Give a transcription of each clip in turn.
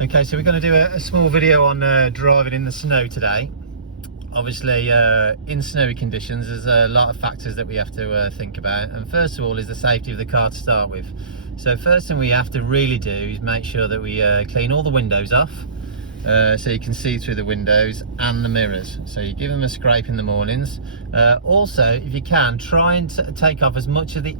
Okay, so we're going to do a small video on driving in the snow today. Obviously, in snowy conditions, there's a lot of factors that we have to think about. And first of all is the safety of the car to start with. So first thing we have to really do is make sure that we clean all the windows off. So you can see through the windows and the mirrors. So you give them a scrape in the mornings. Also, if you can, try and take off as much of the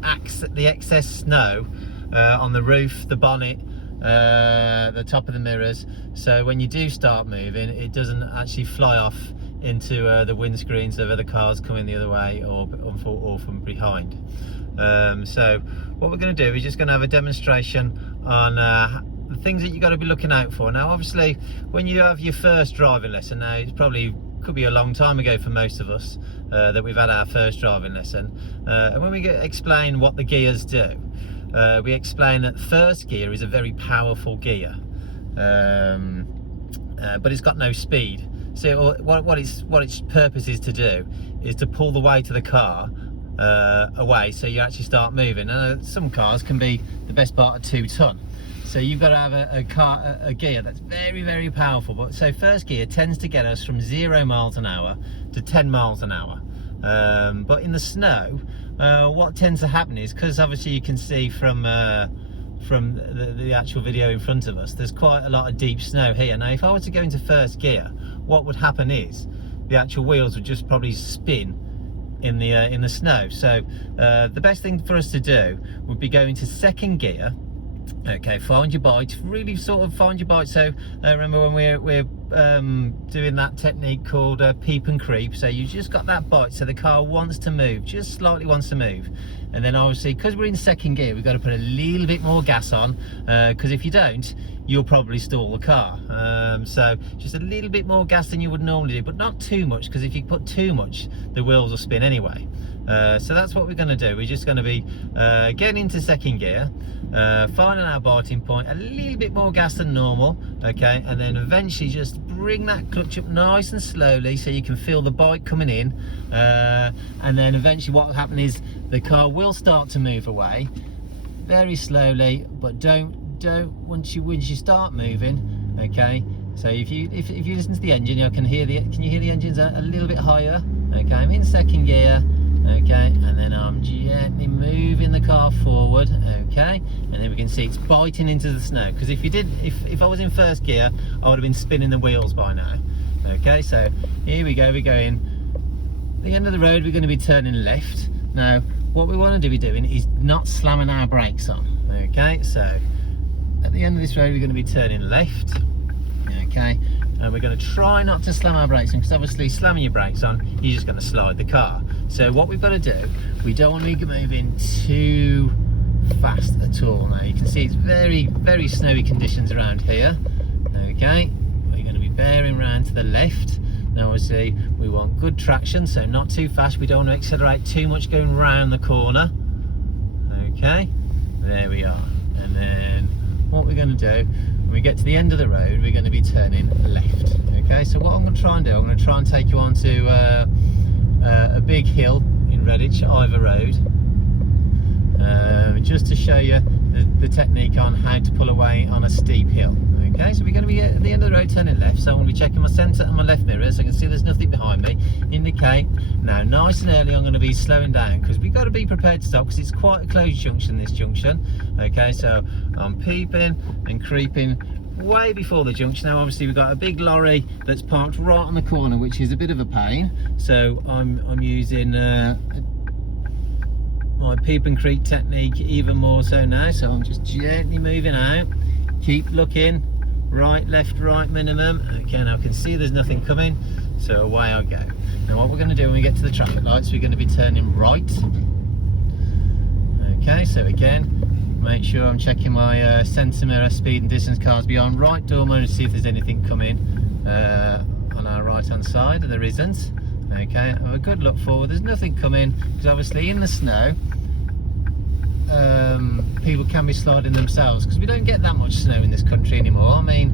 excess snow on the roof, the bonnet, the top of the mirrors, so when you do start moving it doesn't actually fly off into the windscreens of other cars coming the other way or from behind. So what we're going to do is just going to have a demonstration on the things that you've got to be looking out for. Now obviously when you have your first driving lesson, now it probably could be a long time ago for most of us that we've had our first driving lesson, and when we explain what the gears do, we explain that first gear is a very powerful gear, but it's got no speed. So what its purpose is to do is to pull the weight of the car away, so you actually start moving. And some cars can be the best part of 2 ton. So you've got to have a gear that's very, very powerful. But so first gear tends to get us from 0 miles an hour to 10 miles an hour. But in the snow, what tends to happen is, because obviously you can see from the actual video in front of us, there's quite a lot of deep snow here. Now if I were to go into first gear, what would happen is the actual wheels would just probably spin in the snow. So the best thing for us to do would be go into second gear. Okay, find your bite, really sort of find your bite. So remember when we're doing that technique called peep and creep, so you just got that bite, so the car wants to move, just slightly wants to move. And then obviously because we're in second gear, we've got to put a little bit more gas on, because if you don't, you'll probably stall the car. So just a little bit more gas than you would normally do, but not too much, because if you put too much, the wheels will spin anyway. So that's what we're going to do. We're just going to be getting into second gear, finding our biting point, a little bit more gas than normal, okay, and then eventually just bring that clutch up nice and slowly so you can feel the bite coming in, and then eventually what will happen is the car will start to move away very slowly, but don't once you start moving, okay. So if you listen to the engine, can you hear the engines a little bit higher? Okay, I'm in second gear. Okay, and then I'm gently moving the car forward. Okay, and then we can see it's biting into the snow, because if I was in first gear, I would have been spinning the wheels by now. Okay, so here we go, we're going the end of the road, we're going to be turning left. Now what we want to be doing is not slamming our brakes on. Okay, so at the end of this road we're going to be turning left. Okay, and we're going to try not to slam our brakes on, because obviously slamming your brakes on, you're just going to slide the car. So what we've got to do, we don't want to be moving too fast at all. Now you can see it's very, very snowy conditions around here. Okay, we're going to be bearing round to the left. Now obviously we want good traction, so not too fast. We don't want to accelerate too much going round the corner. Okay, there we are. And then what we're going to do, when we get to the end of the road, we're going to be turning left. Okay, so what I'm going to try and do, I'm going to try and take you onto a big hill in Redditch, Ivor Road, just to show you the technique on how to pull away on a steep hill. Okay, so we're going to be at the end of the road turning left, so I'm going to be checking my centre and my left mirror so I can see there's nothing behind me. Indicate. Now nice and early I'm going to be slowing down, because we've got to be prepared to stop, because it's quite a closed junction, this junction. Okay, so I'm peeping and creeping way before the junction. Now obviously we've got a big lorry that's parked right on the corner, which is a bit of a pain, so I'm using my peep and creep technique even more so now. So I'm just gently moving out, keep looking right, left, right minimum. Okay, now I can see there's nothing coming, so away I go. Now what we're going to do when we get to the traffic lights, we're going to be turning right. Okay, so again, make sure I'm checking my centre mirror, speed and distance, cars beyond, right door mirror to see if there's anything coming on our right hand side, and there isn't. Okay, have a good look forward, there's nothing coming, because obviously in the snow people can be sliding themselves, because we don't get that much snow in this country anymore. I mean,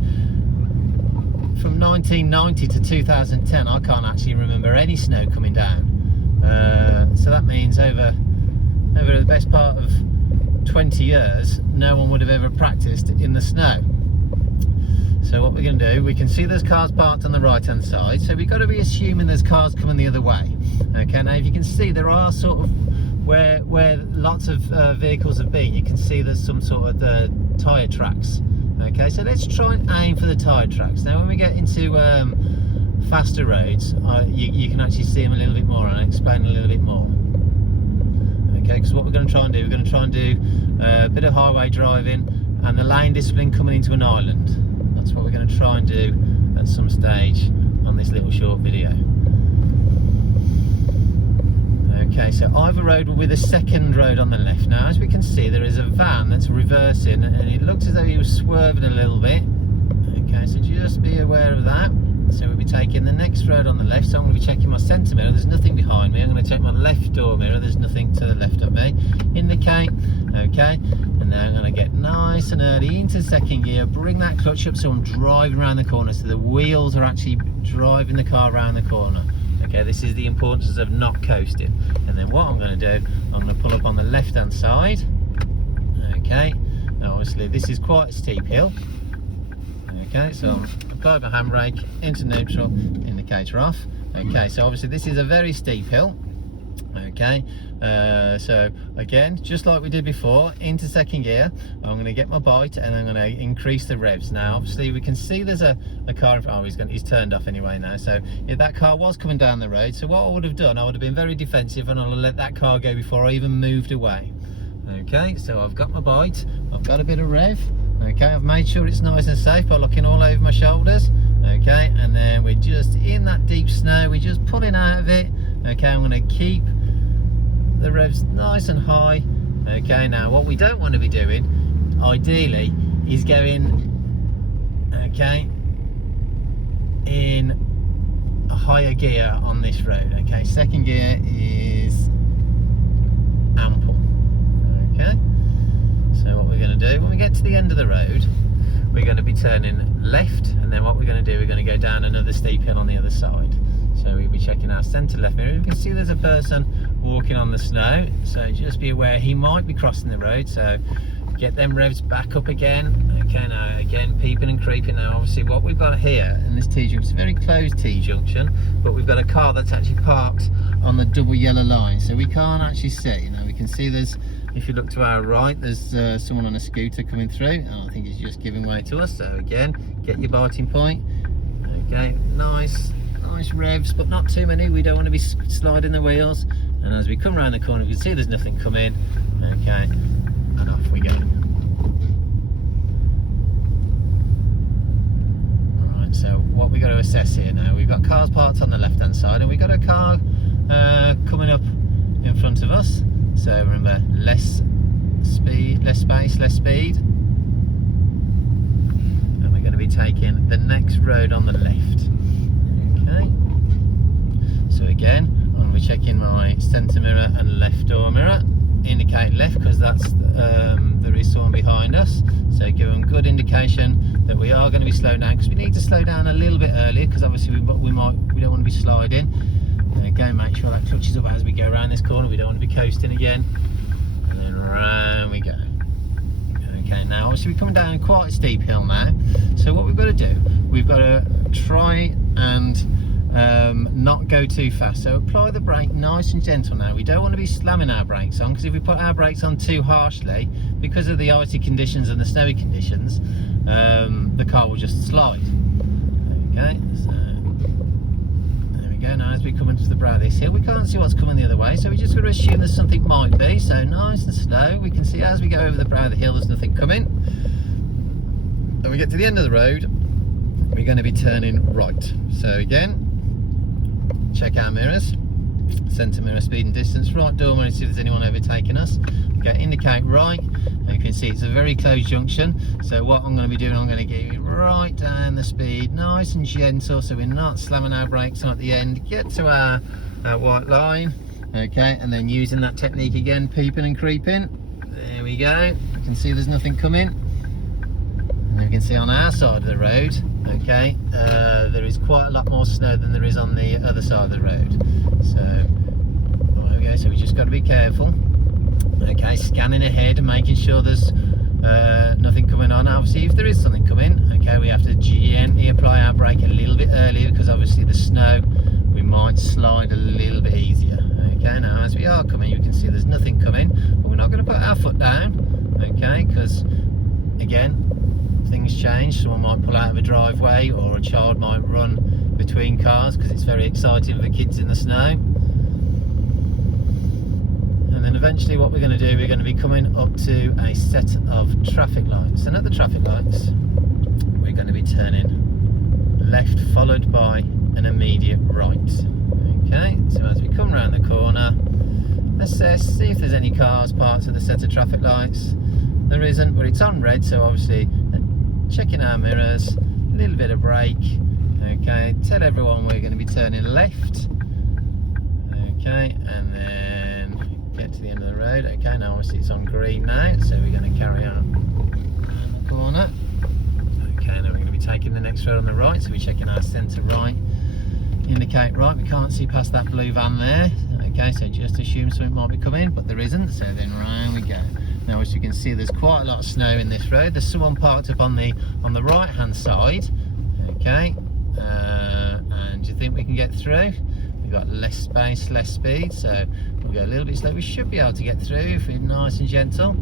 from 1990 to 2010 I can't actually remember any snow coming down, so that means over the best part of 20 years no one would have ever practiced in the snow. So what we're going to do, we can see there's cars parked on the right hand side, so we've got to be assuming there's cars coming the other way. Okay, now if you can see, there are sort of where lots of vehicles have been, you can see there's some sort of tyre tracks. Okay, so let's try and aim for the tyre tracks. Now when we get into faster roads, you can actually see them a little bit more, and I'll explain a little bit more. Okay, because what we're going to try and do, we're going to try and do a bit of highway driving and the lane discipline coming into an island. That's what we're going to try and do at some stage on this little short video. Okay, so Ivor Road will be the second road on the left. Now, as we can see, there is a van that's reversing, and it looks as though he was swerving a little bit. Okay, so just be aware of that. So we'll be taking the next road on the left, so I'm going to be checking my centre mirror, there's nothing behind me. I'm going to check my left door mirror, there's nothing to the left of me. Indicate, okay, and now I'm going to get nice and early into second gear, bring that clutch up so I'm driving around the corner, so the wheels are actually driving the car around the corner. Okay, this is the importance of not coasting. And then what I'm going to do, I'm going to pull up on the left hand side. Okay, now obviously this is quite a steep hill. Okay, so I'm apply my handbrake into neutral, indicator off. Okay, so obviously this is a very steep hill. Okay, so again, just like we did before, into second gear, I'm going to get my bite and I'm going to increase the revs. Now obviously we can see there's a car in front. Oh, he's turned off anyway now. So if that car was coming down the road, so what I would have done, I would have been very defensive and I'll let that car go before I even moved away. Okay, so I've got my bite, I've got a bit of rev. Okay, I've made sure it's nice and safe by looking all over my shoulders. Okay, and then we're just in that deep snow, we're just pulling out of it. Okay, I'm going to keep the revs nice and high. Okay, now what we don't want to be doing, ideally, is going, okay, in a higher gear on this road. Okay, second gear is ample. Okay. So what we're going to do, when we get to the end of the road, we're going to be turning left, and then what we're going to do, we're going to go down another steep hill on the other side. So we'll be checking our centre left mirror. You can see there's a person walking on the snow, so just be aware he might be crossing the road, so get them revs back up again. Okay, now again, peeping and creeping. Now obviously what we've got here in this T-junction, it's a very closed T-junction, but we've got a car that's actually parked on the double yellow line, so we can't actually see. Now we can see there's, if you look to our right, there's someone on a scooter coming through, and I think he's just giving way to us. So again, get your biting point. Okay, nice revs, but not too many. We don't want to be sliding the wheels. And as we come around the corner, we can see there's nothing coming. Okay, and off we go. Alright, so what we got to assess here now, we've got cars parked on the left hand side, and we've got a car coming up in front of us. So remember, less speed, less space, less speed. And we're going to be taking the next road on the left. Okay. So again, I'm going to be checking my centre mirror and left door mirror. Indicate left because that's there is someone behind us. So give them good indication that we are going to be slowed down, because we need to slow down a little bit earlier, because obviously we don't want to be sliding. Again, make sure that clutches up as we go around this corner. We don't want to be coasting again. And then round we go. Okay, now obviously we're coming down quite a steep hill now. So what we've got to do, we've got to try and not go too fast. So apply the brake nice and gentle now. We don't want to be slamming our brakes on, because if we put our brakes on too harshly, because of the icy conditions and the snowy conditions, the car will just slide. Okay, so now as we come into the brow of this hill, we can't see what's coming the other way, so we just got to assume there's something might be. So nice and slow, we can see as we go over the brow of the hill there's nothing coming. When we get to the end of the road, we're going to be turning right. So again, check our mirrors, centre mirror, speed and distance, right door mirror, see if there's anyone overtaking us. Okay, indicate right, and you can see it's a very closed junction. So what I'm going to be doing, I'm going to get right down the speed, nice and gentle, so we're not slamming our brakes on at the end. Get to our white line, okay, and then using that technique again, peeping and creeping. There we go. You can see there's nothing coming. And you can see on our side of the road, okay, there is quite a lot more snow than there is on the other side of the road. So there we go. So we just got to be careful. Okay, scanning ahead and making sure there's nothing coming on. Obviously if there is something coming, okay, go, we have to gently apply our brake a little bit earlier because obviously the snow, we might slide a little bit easier. Okay, now as we are coming, you can see there's nothing coming, but we're not going to put our foot down, okay, because again, things change. Someone might pull out of a driveway, or a child might run between cars because it's very exciting for kids in the snow. And then eventually what we're going to do, we're going to be coming up to a set of traffic lights, and at the traffic lights we're going to be turning left, followed by an immediate right. Okay, so as we come around the corner, let's see if there's any cars parked at the set of traffic lights. There isn't, but it's on red, so obviously checking our mirrors, a little bit of brake. Okay, tell everyone we're going to be turning left. Okay, and then get to the end of the road. Okay, now obviously it's on green now, so we're going to carry on around the corner. Okay, now we're going to be taking the next road on the right, so we're checking our centre right. Indicate right, we can't see past that blue van there. Okay, so just assume something might be coming, but there isn't, so then round we go. Now as you can see, there's quite a lot of snow in this road. There's someone parked up on the right hand side. Okay, and do you think we can get through? We've got less space, less speed, so we'll go a little bit slow. We should be able to get through if we're nice and gentle.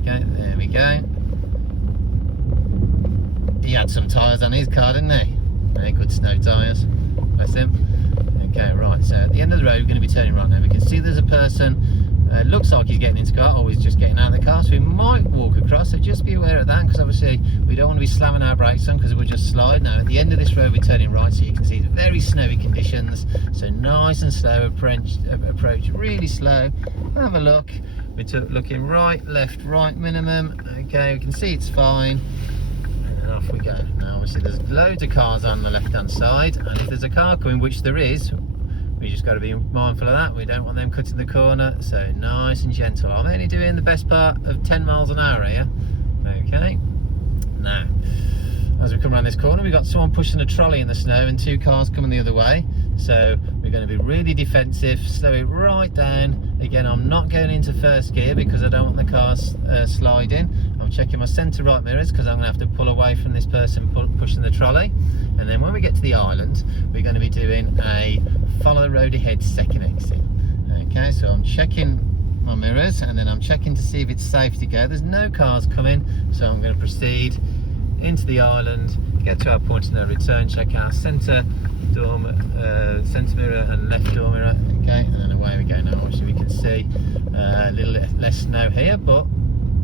Okay, there we go. He had some tyres on his car, didn't he? Very good snow tyres, bless him. Okay, right, so at the end of the road we're going to be turning right now. We can see there's a person, looks like he's getting into the car, or he's just getting out of the car, so we might walk across, so just be aware of that, because obviously we don't want to be slamming our brakes on because we'll just slide. Now at the end of this road we're turning right, so you can see it's very snowy conditions, so nice and slow approach, really slow. Have a look, we're looking right, left, right minimum. Okay, we can see it's fine. And off we go. Now obviously there's loads of cars on the left hand side, and if there's a car coming, which there is, we just got to be mindful of that. We don't want them cutting the corner, so nice and gentle. I'm only doing the best part of 10 miles an hour here. Okay, now as we come around this corner, we've got someone pushing a trolley in the snow and two cars coming the other way, so we're going to be really defensive, slow it right down. Again, I'm not going into first gear because I don't want the cars sliding. I'm checking my centre right mirrors because I'm going to have to pull away from this person pushing the trolley. And then when we get to the island, we're going to be doing a follow the road ahead second exit. Okay, so I'm checking my mirrors and then I'm checking to see if it's safe to go. There's no cars coming, so I'm going to proceed into the island, get to our point of no return, check our centre mirror and left door mirror. Okay, and then away we go. Now obviously we can see a little less snow here, but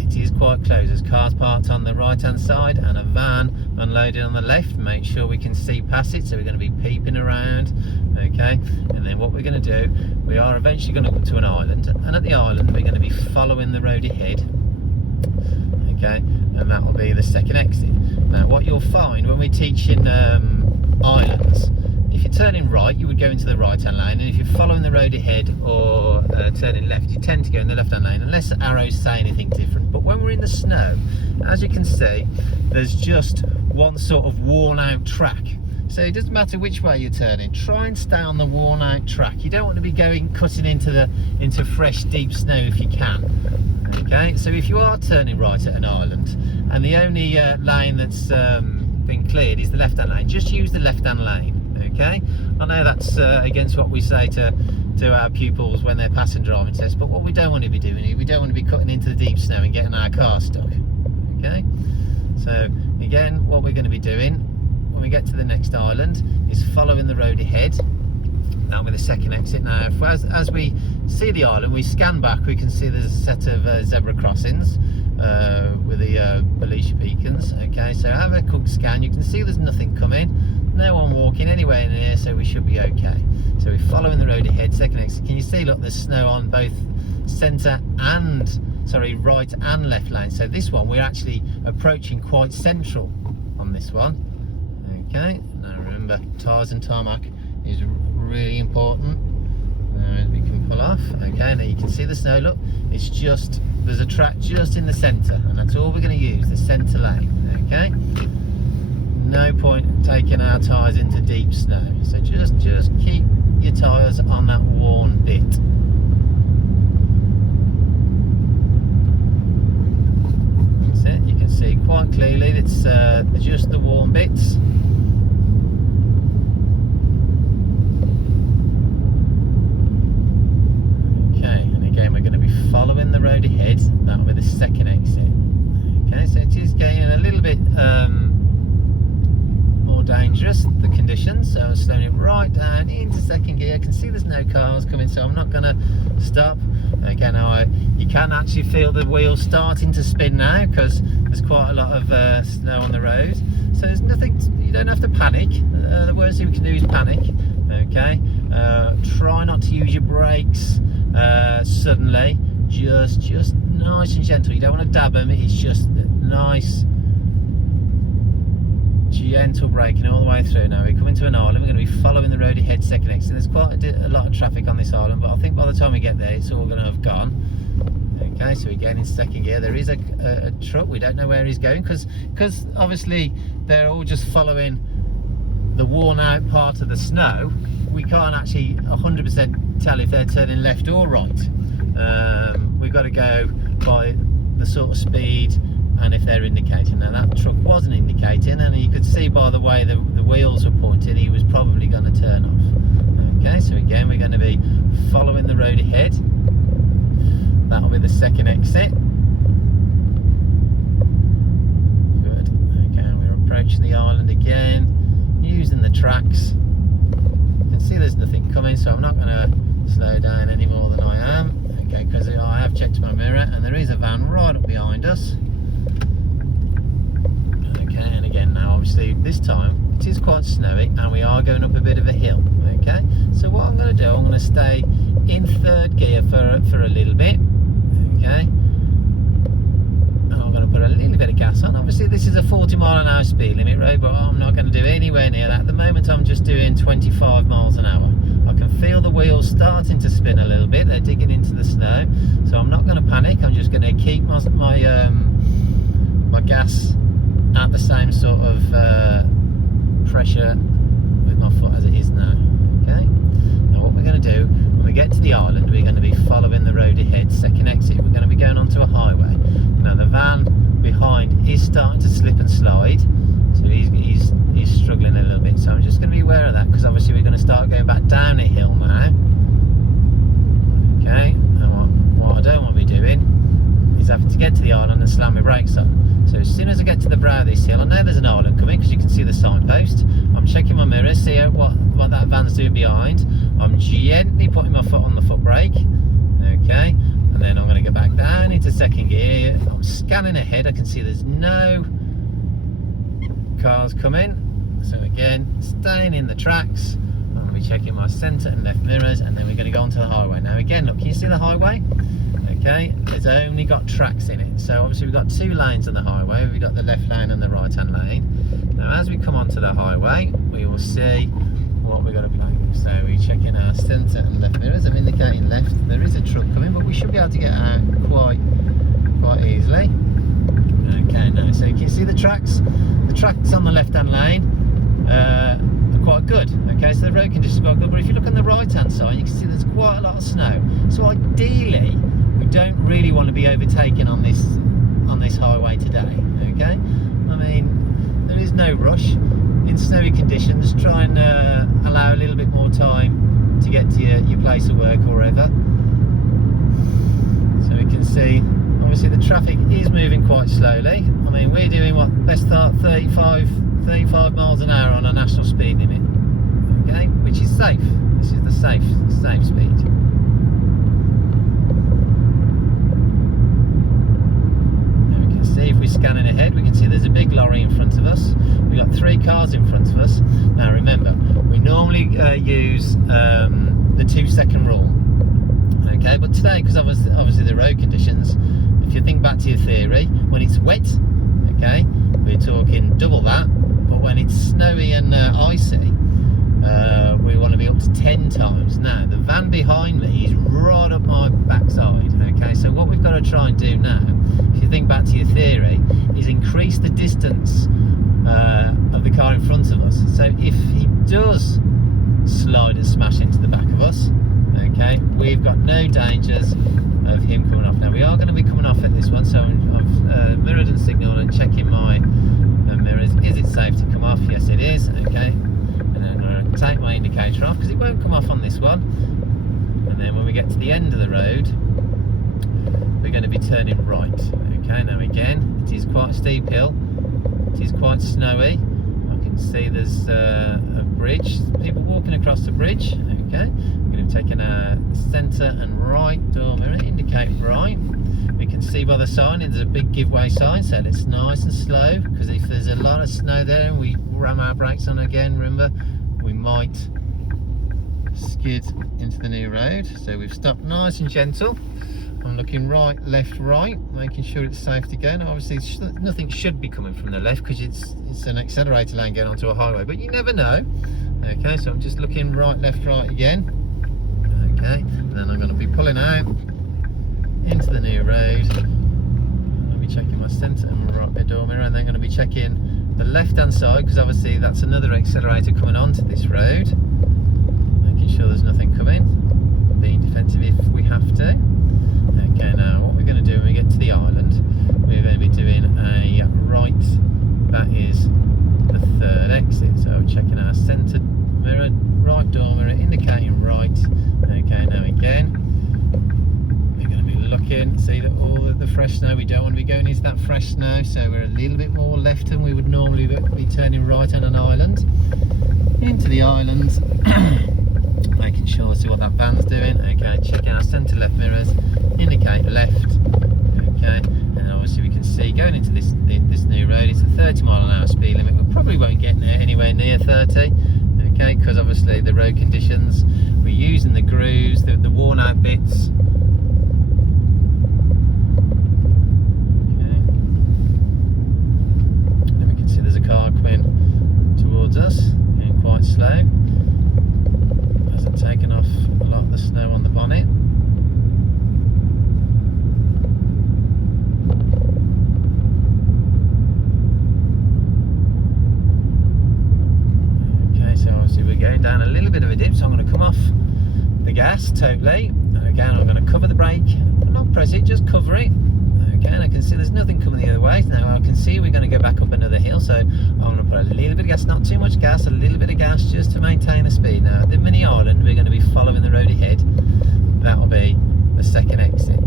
it is quite close. There's cars parked on the right hand side and a van unloaded on the left. Make sure we can see past it, so we're going to be peeping around. Okay, and then what we're going to do, we are eventually going to come to an island, and at the island we're going to be following the road ahead. Okay, and that will be the second exit. Now what you'll find when we're teaching islands, if you're turning right, you would go into the right hand lane, and if you're following the road ahead or turning left, you tend to go in the left hand lane unless arrows say anything different. But when we're in the snow, as you can see, there's just one sort of worn out track, so it doesn't matter which way you're turning, try and stay on the worn out track. You don't want to be cutting into fresh deep snow if you can. Okay, so if you are turning right at an island and the only lane that's been cleared is the left hand lane, just use the left hand lane. Okay, I know that's against what we say to our pupils when they're passing driving tests, but what we don't want to be doing is we don't want to be cutting into the deep snow and getting our car stuck. Okay, so again, what we're going to be doing when we get to the next island is following the road ahead. Now with the second exit. Now as we see the island, we scan back, we can see there's a set of zebra crossings with the Belisha beacons. Okay, so have a quick scan, you can see there's nothing coming, no one walking anywhere in here, so we should be okay. So we're following the road ahead, second exit. Can you see, look, there's snow on both right and left lane. So this one we're actually approaching quite central on this one. Okay, now remember, tyres and tarmac is really important. Now we can pull off. Okay, now you can see the snow, look, it's just, there's a track just in the centre, and that's all we're going to use, the centre lane. Okay, no point taking our tyres into deep snow, so just keep your tyres on that worn bit. That's it, you can see quite clearly it's just the warm bits. Okay, and again we're going to be following the road ahead. That'll be the second exit. Okay, so it is getting a little bit more dangerous, the conditions, so I'm slowing it right down into second gear. I can see there's no cars coming, so I'm not going to stop. Again, you can actually feel the wheels starting to spin now because there's quite a lot of snow on the road, so there's nothing, you don't have to panic. The worst thing we can do is panic. Okay, try not to use your brakes suddenly, just nice and gentle. You don't want to dab them, it's just nice gentle braking all the way through. Now we come into an island, we're going to be following the road ahead, second exit. There's quite a lot of traffic on this island, but I think by the time we get there it's all going to have gone. Okay, so we're getting in second gear. There is a truck, we don't know where he's going because obviously they're all just following the worn out part of the snow. We can't actually 100% tell if they're turning left or right. We've got to go by the sort of speed and if they're indicating. Now that truck wasn't indicating, and you could see by the way the wheels were pointed he was probably going to turn off. Okay, so again we're going to be following the road ahead. That'll be the second exit. Good. Okay, we're approaching the island again, using the tracks. You can see there's nothing coming, so I'm not going to slow down any more than I am. Okay, because I have checked my mirror and there is a van right up behind us. Okay, and again now obviously this time it is quite snowy and we are going up a bit of a hill. Okay, so what I'm going to do, I'm going to stay in third gear for a little bit. Okay, and I'm going to put a little bit of gas on. Obviously this is a 40-mile-an-hour speed limit road, but I'm not going to do anywhere near that. At the moment I'm just doing 25 miles an hour. I can feel the wheels starting to spin a little bit, they're digging into the snow, so I'm not going to panic. I'm just going to keep my gas at the same sort of pressure with my foot as it is now. Okay, now what we're going to do when we get to the island, we're going to be following the road ahead, second exit. We're going to be going onto a highway. Now the van behind is starting to slip and slide, so he's struggling a little bit, so I'm just going to be aware of that because obviously we're going to start going back down a hill now. Okay, and what I don't want to be doing is having to get to the island and slam my brakes on. So as soon as I get to the brow of this hill, I know there's an island coming because you can see the signpost. I'm checking my mirror, see what that van's doing behind. I'm gently putting my foot on the foot brake. Okay, and then I'm going to go back down into second gear. I'm scanning ahead, I can see there's no cars coming. So again, staying in the tracks. I'm going to be checking my centre and left mirrors, and then we're going to go onto the highway. Now again, look, can you see the highway? Okay, it's only got tracks in it, so obviously we've got two lanes on the highway. We've got the left lane and the right hand lane. Now as we come onto the highway, we will see what we're going to play. So we're checking our centre and left mirrors. I'm indicating left. There is a truck coming, but we should be able to get out quite easily. Okay, now so you can see the tracks on the left hand lane are quite good. Okay, so the road conditions are quite good, but if you look on the right hand side, you can see there's quite a lot of snow. So ideally we don't really want to be overtaken on this highway today. Okay, I mean there is no rush. In snowy conditions, try and allow a little bit more time to get to your place of work or wherever. So we can see obviously the traffic is moving quite slowly. I mean we're doing what, let's start 35 miles an hour on a national speed limit. Okay, which is safe. This is the safe speed. If we're scanning ahead, we can see there's a big lorry in front of us. We've got 3 cars in front of us. Now remember, we normally use the 2-second rule. Okay, but today, because obviously the road conditions, if you think back to your theory, when it's wet, okay, we're talking double that, but when it's snowy and icy, we want to be up to 10 times. Now, the van behind me is right up my backside, okay, so what we've got to try and do now, if you think back to your theory, is increase the distance of the car in front of us. So if he does slide and smash into the back of us, okay, we've got no dangers of him coming off. Now we are going to be coming off at this one, so I've mirrored and signalled and checking my mirrors. Is it safe to come off? Yes, it is. Okay, and then I'm going to take my indicator off because it won't come off on this one. And then when we get to the end of the road, we're going to be turning right. Okay, now again, it is quite a steep hill. It is quite snowy. I can see there's a bridge, people walking across the bridge. Okay, we're going to be taking a centre and right door mirror, indicate right. We can see by the sign there's a big giveaway sign, so it's nice and slow, because if there's a lot of snow there and we ram our brakes on again, remember, we might skid into the new road. So we've stopped nice and gentle. I'm looking right, left, right, making sure it's safe to go. Now obviously nothing should be coming from the left because it's an accelerator lane going onto a highway, but you never know. Okay, so I'm just looking right, left, right again. Okay, and then I'm going to be pulling out into the new road. I'll be checking my centre and right my door mirror, and then going to be checking the left hand side, because obviously that's another accelerator coming onto this road. Making sure there's nothing coming, being defensive if we have to. Okay, now what we're going to do when we get to the island, we're going to be doing a right, that is the third exit. So we're checking our centre mirror, right door mirror, indicating right. Okay, now again, we're going to be looking, see that all of the fresh snow, we don't want to be going into that fresh snow, so we're a little bit more left than we would normally be turning right on an island. Into the island, making sure, see what that van's doing. Okay, checking our centre left mirrors, indicate left. Okay, and obviously we can see going into this new road, it's a 30 mile an hour speed limit. We probably won't get anywhere near 30. Okay, because obviously the road conditions, we're using the grooves, the worn out bits. Okay, and we can see there's a car coming towards us, going quite slow. Hasn't taken off a lot of the snow on the bonnet. Okay, so obviously we're going down a little bit of a dip, so I'm going to come off the gas totally. And again, I'm going to cover the brake, but not press it, just cover it. Okay, and I can see there's nothing coming the other way. Now I can see we're going to go back up another hill, so I'm going to put a little bit of gas, not too much gas, a little bit of gas just to maintain the speed. Now at the mini island, we're going to be following the road ahead. That'll be the second exit.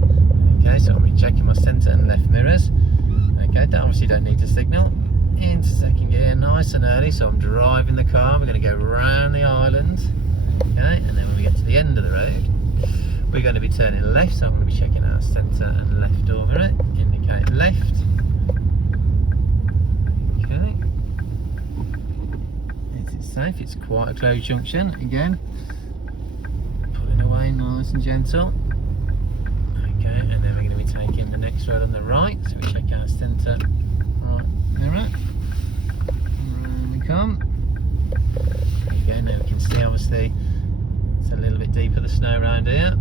Okay, so I'm checking my centre and left mirrors. Okay, obviously don't need to signal. Into second gear, nice and early, so I'm driving the car. We're going to go round the island. Okay, and then when we get to the end of the road, we're going to be turning left, so I'm going to be checking our centre and left door mirror, indicate left. Okay. Is it safe? It's quite a close junction. Again, pulling away nice and gentle. Okay, and then we're going to be taking the next road on the right, so we check our centre right mirror. Around we come. There you go, now we can see obviously it's a little bit deeper the snow around here.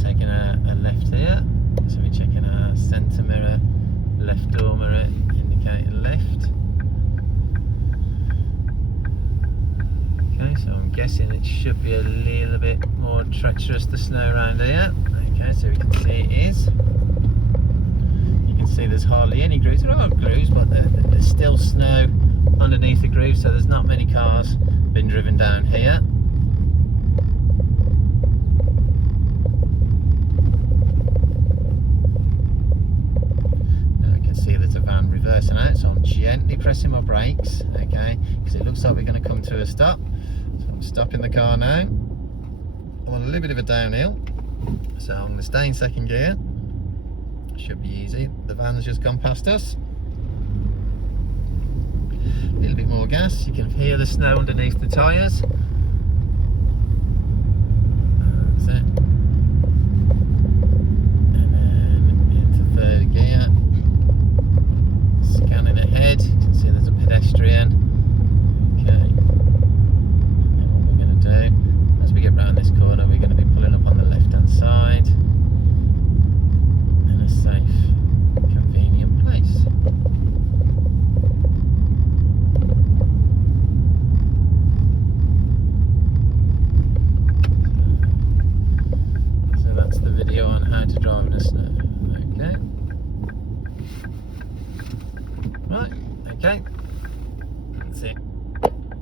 Taking a left here, so we're checking our centre mirror, left door mirror, indicating left. Okay, so I'm guessing it should be a little bit more treacherous, the snow around here. Okay, so we can see it is. You can see there's hardly any grooves. There are grooves, but there's still snow underneath the grooves, so there's not many cars been driven down here. Reversing out, so I'm gently pressing my brakes, okay, because it looks like we're going to come to a stop. So I'm stopping the car now. I'm on a little bit of a downhill, so I'm going to stay in second gear. Should be easy. The van's just gone past us. A little bit more gas. You can hear the snow underneath the tyres. That's it. And then into third gear. Scanning ahead, you can see there's a pedestrian. Okay, and then what we're going to do, as we get round this corner, we're going to be pulling up on the left hand side in a safe, convenient place. Okay, that's it.